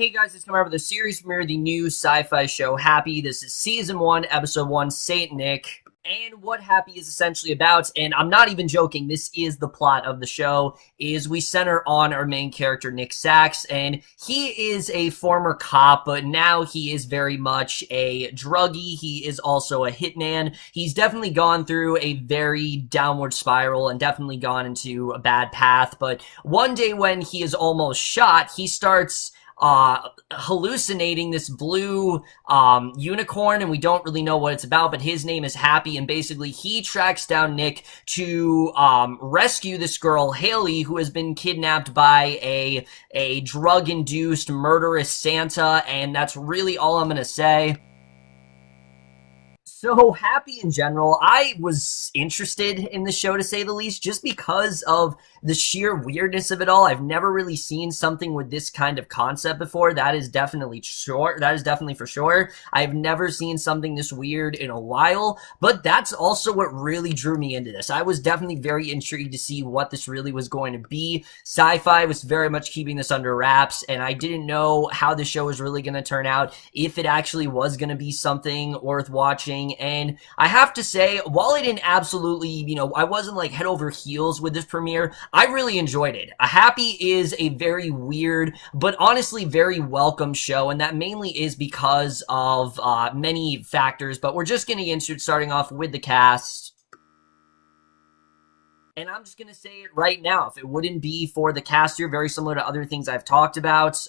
Hey guys, it's coming over the series premiere of the new sci-fi show Happy. This is season 1, episode 1, Saint Nick. And what Happy is essentially about, and I'm not even joking, this is the plot of the show, is we center on our main character, Nick Sachs, and he is a former cop, but now he is very much a druggie. He is also a hitman. He's definitely gone through a very downward spiral and definitely gone into a bad path, but one day when he is almost shot, he starts hallucinating this blue unicorn, and we don't really know what it's about, but his name is Happy, and basically he tracks down Nick to rescue this girl Haley, who has been kidnapped by a drug-induced murderous Santa, and that's really all I'm gonna say. So, Happy in general, I was interested in the show to say the least, just because of the sheer weirdness of it all. I've never really seen something with this kind of concept before. That is definitely sure. That is definitely for sure. I've never seen something this weird in a while, but that's also what really drew me into this. I was definitely very intrigued to see what this really was going to be. Sci-Fi was very much keeping this under wraps, and I didn't know how the show was really going to turn out, if it actually was going to be something worth watching. And I have to say, while I didn't absolutely, I wasn't like head over heels with this premiere, I really enjoyed it. Happy is a very weird, but honestly very welcome show, and that mainly is because of many factors, but we're just getting into it, starting off with the cast. And I'm just going to say it right now. If it wouldn't be for the cast here, very similar to other things I've talked about,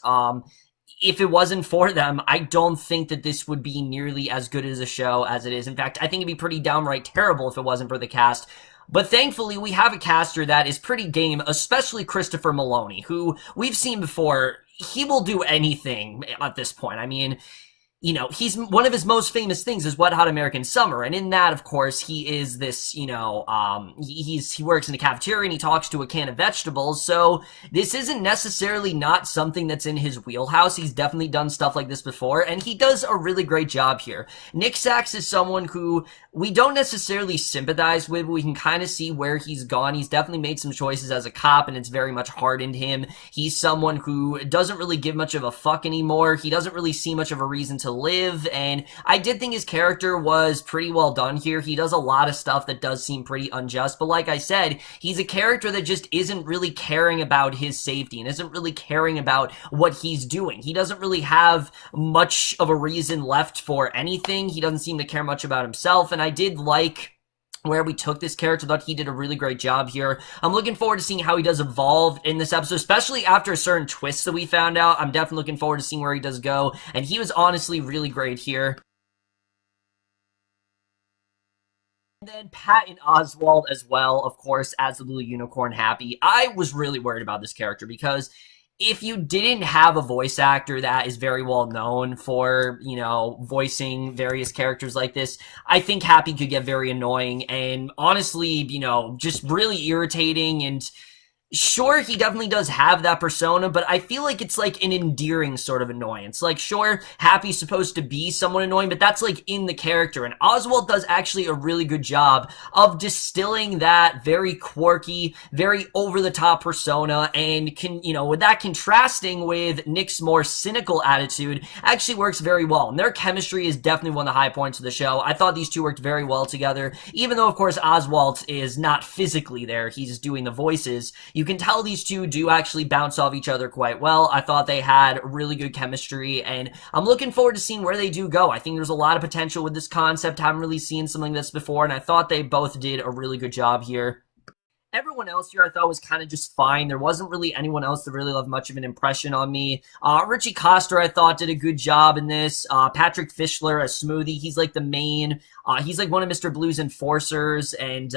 if it wasn't for them, I don't think that this would be nearly as good as a show as it is. In fact, I think it'd be pretty downright terrible if it wasn't for the cast. But thankfully, we have a caster that is pretty game, especially Christopher Meloni, who we've seen before. He will do anything at this point. I mean, he's one of his most famous things is Wet Hot American Summer, and in that, of course, he is this, he works in a cafeteria and he talks to a can of vegetables, so this isn't necessarily not something that's in his wheelhouse. He's definitely done stuff like this before, and he does a really great job here. Nick Sachs is someone who we don't necessarily sympathize with, but we can kind of see where he's gone. He's definitely made some choices as a cop, and it's very much hardened him. He's someone who doesn't really give much of a fuck anymore. He doesn't really see much of a reason to live, and I did think his character was pretty well done here. He does a lot of stuff that does seem pretty unjust, but like I said, he's a character that just isn't really caring about his safety and isn't really caring about what he's doing. He doesn't really have much of a reason left for anything. He doesn't seem to care much about himself, and I did like where we took this character. Thought he did a really great job here. I'm looking forward to seeing how he does evolve in this episode, especially after a certain twist that we found out. I'm definitely looking forward to seeing where he does go, and he was honestly really great here. And then Patton Oswalt as well, of course, as the Blue Unicorn Happy. I was really worried about this character because if you didn't have a voice actor that is very well known for, voicing various characters like this, I think Happy could get very annoying and honestly, just really irritating. And sure, he definitely does have that persona, but I feel like it's like an endearing sort of annoyance. Like, sure, Happy's supposed to be somewhat annoying, but that's like in the character. And Oswalt does actually a really good job of distilling that very quirky, very over-the-top persona, and with that contrasting with Nick's more cynical attitude, actually works very well. And their chemistry is definitely one of the high points of the show. I thought these two worked very well together, even though, of course, Oswalt is not physically there. He's doing the voices. You can tell these two do actually bounce off each other quite well. I thought they had really good chemistry, and I'm looking forward to seeing where they do go. I think there's a lot of potential with this concept. I haven't really seen something like this before, and I thought they both did a really good job here. Everyone else here I thought was kind of just fine. There wasn't really anyone else that really left much of an impression on me. Ritchie I thought did a good job in this. Patrick Fischler as Smoothie, he's like the main, he's like one of Mr. Blue's enforcers, and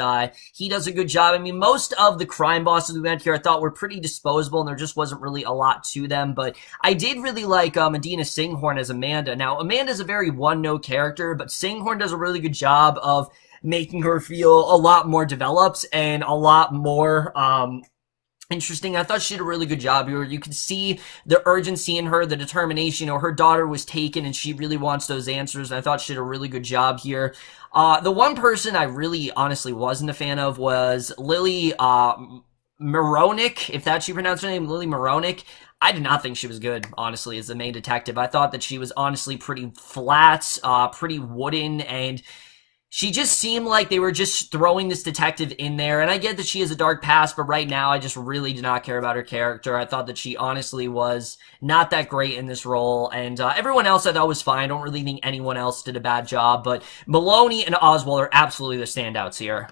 he does a good job. I mean, most of the crime bosses we met here I thought were pretty disposable, and there just wasn't really a lot to them, but I did really like Medina Senghore as Amanda. Now, Amanda's a very one-note character, but Senghore does a really good job of making her feel a lot more developed and a lot more interesting. I thought she did a really good job here. You could see the urgency in her, the determination. Her daughter was taken and she really wants those answers, and I thought she did a really good job here. The one person I really honestly wasn't a fan of was Lili Mirojnick, if that's how you pronounce her name, Lili Mirojnick. I did not think she was good, honestly, as the main detective. I thought that she was honestly pretty flat, pretty wooden, and she just seemed like they were just throwing this detective in there. And I get that she has a dark past, but right now I just really did not care about her character. I thought that she honestly was not that great in this role. And everyone else I thought was fine. I don't really think anyone else did a bad job. But Meloni and Oswalt are absolutely the standouts here.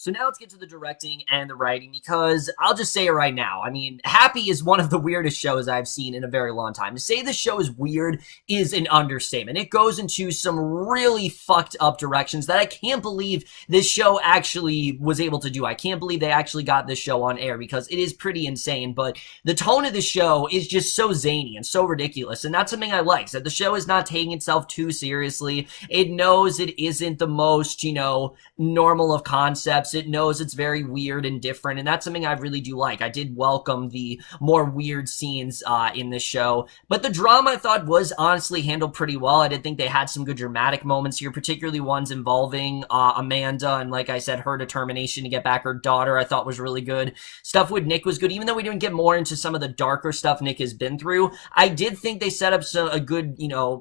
So now let's get to the directing and the writing, because I'll just say it right now. I mean, Happy is one of the weirdest shows I've seen in a very long time. To say this show is weird is an understatement. It goes into some really fucked up directions that I can't believe this show actually was able to do. I can't believe they actually got this show on air, because it is pretty insane. But the tone of the show is just so zany and so ridiculous. And that's something I like, that the show is not taking itself too seriously. It knows it isn't the most, normal of concepts. It knows it's very weird and different, and that's something I really do like. I did welcome the more weird scenes in this show, but the drama I thought was honestly handled pretty well. I did think they had some good dramatic moments here, particularly ones involving Amanda, and like I said, her determination to get back her daughter I thought was really good. Stuff with Nick was good, even though we didn't get more into some of the darker stuff Nick has been through. I did think they set up a good,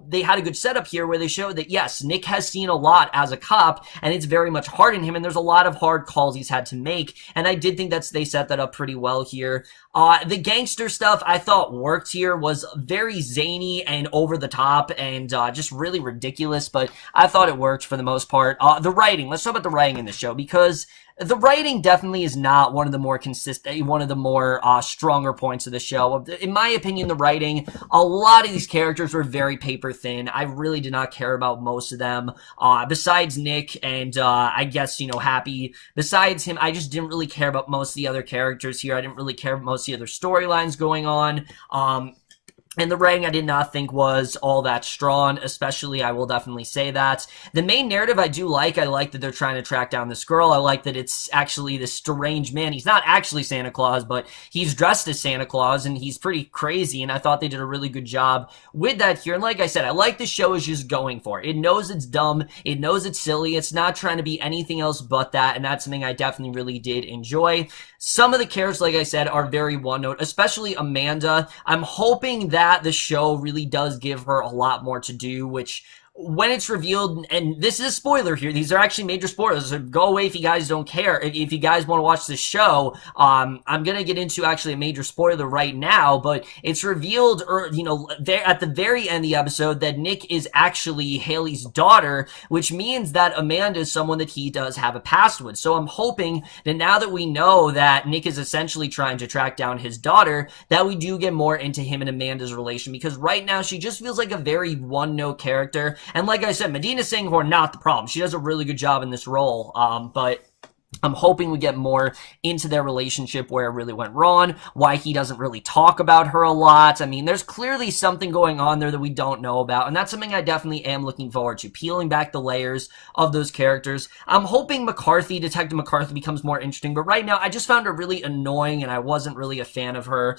they had a good setup here where they showed that, yes, Nick has seen a lot as a cop, and it's very much hard in him, and there's a lot of hard calls he's had to make, and I did think they set that up pretty well here. The gangster stuff I thought worked here, was very zany and over the top and just really ridiculous, but I thought it worked for the most part. The writing, let's talk about the writing in the show, because the writing definitely is not one of the more stronger points of the show. In my opinion, the writing, a lot of these characters were very paper thin. I really did not care about most of them. Besides Nick and I guess, Happy, besides him, I just didn't really care about most of the other characters here. I didn't really care about most of the other storylines going on. And the writing I did not think was all that strong, especially, I will definitely say that. The main narrative I do like. I like that they're trying to track down this girl. I like that it's actually this strange man. He's not actually Santa Claus, but he's dressed as Santa Claus, and he's pretty crazy, and I thought they did a really good job with that here. And like I said, I like the show is just going for it. It knows it's dumb. It knows it's silly. It's not trying to be anything else but that, and that's something I definitely really did enjoy. Some of the characters, like I said, are very one-note, especially Amanda. I'm hoping that the show really does give her a lot more to do, which, when it's revealed, and this is a spoiler here, these are actually major spoilers, so go away if you guys don't care. If you guys want to watch this show, I'm gonna get into actually a major spoiler right now, but it's revealed, at the very end of the episode, that Nick is actually Haley's daughter, which means that Amanda is someone that he does have a past with. So I'm hoping that now that we know that Nick is essentially trying to track down his daughter, that we do get more into him and Amanda's relation, because right now she just feels like a very one-note character. And like I said, Medina Senghore, not the problem. She does a really good job in this role, but I'm hoping we get more into their relationship, where it really went wrong, why he doesn't really talk about her a lot. I mean, there's clearly something going on there that we don't know about, and that's something I definitely am looking forward to, peeling back the layers of those characters. I'm hoping Detective McCarthy becomes more interesting, but right now I just found her really annoying, and I wasn't really a fan of her.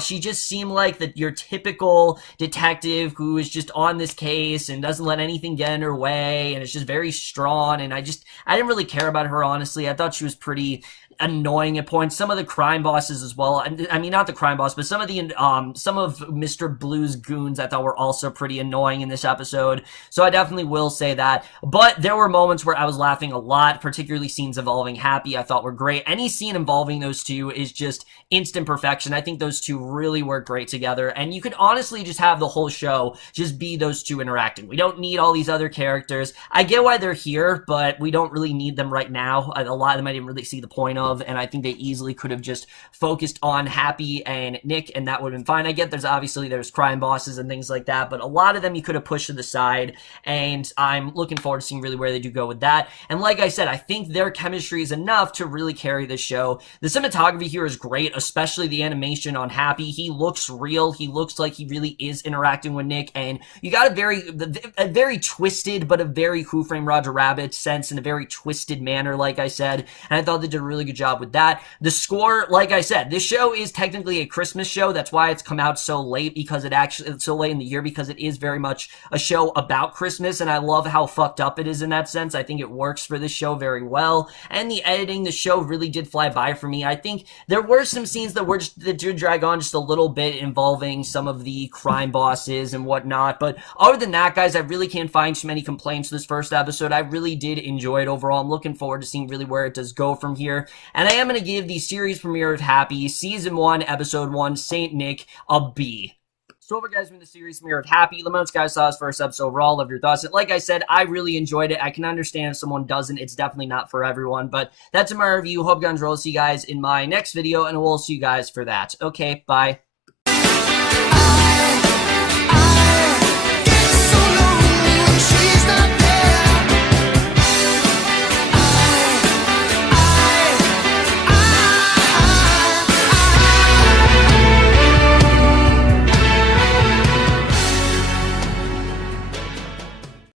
She just seemed like your typical detective who is just on this case and doesn't let anything get in her way, and it's just very strong, and I didn't really care about her, honestly. I thought she was pretty annoying at points. Some of the crime bosses as well. I mean, not the crime boss, but some of Mr. Blue's goons I thought were also pretty annoying in this episode. So I definitely will say that. But there were moments where I was laughing a lot, particularly scenes involving Happy I thought were great. Any scene involving those two is just instant perfection. I think those two really work great together, and you could honestly just have the whole show just be those two interacting. We don't need all these other characters. I get why they're here, but we don't really need them right now. A lot of them I didn't really see the point of, and I think they easily could have just focused on Happy and Nick, and that would have been fine. I get there's crime bosses and things like that, but a lot of them you could have pushed to the side, and I'm looking forward to seeing really where they do go with that. And like I said, I think their chemistry is enough to really carry this show. The cinematography here is great, especially the animation on Happy. He looks real. He looks like he really is interacting with Nick, and you got a very twisted, but a very Who Framed Roger Rabbit sense in a very twisted manner, like I said, and I thought they did a really good job with that. The score, like I said, this show is technically a Christmas show. That's why it's come out so late, because it's so late in the year, because it is very much a show about Christmas, and I love how fucked up it is in that sense. I think it works for this show very well, and the editing, the show really did fly by for me. I think there were some scenes that did drag on just a little bit, involving some of the crime bosses and whatnot, but other than that, guys, I really can't find too many complaints with this first episode. I really did enjoy it overall. I'm looking forward to seeing really where it does go from here, and I am going to give the series premiere of Happy, Season 1, Episode 1, Saint Nick, a B. So over, guys, with the series premiere of Happy. Let me know what you guys saw this first episode overall. Love your thoughts. Like I said, I really enjoyed it. I can understand if someone doesn't. It's definitely not for everyone, but that's my review. Hope you guys will see you guys in my next video, and we'll see you guys for that. Okay, bye.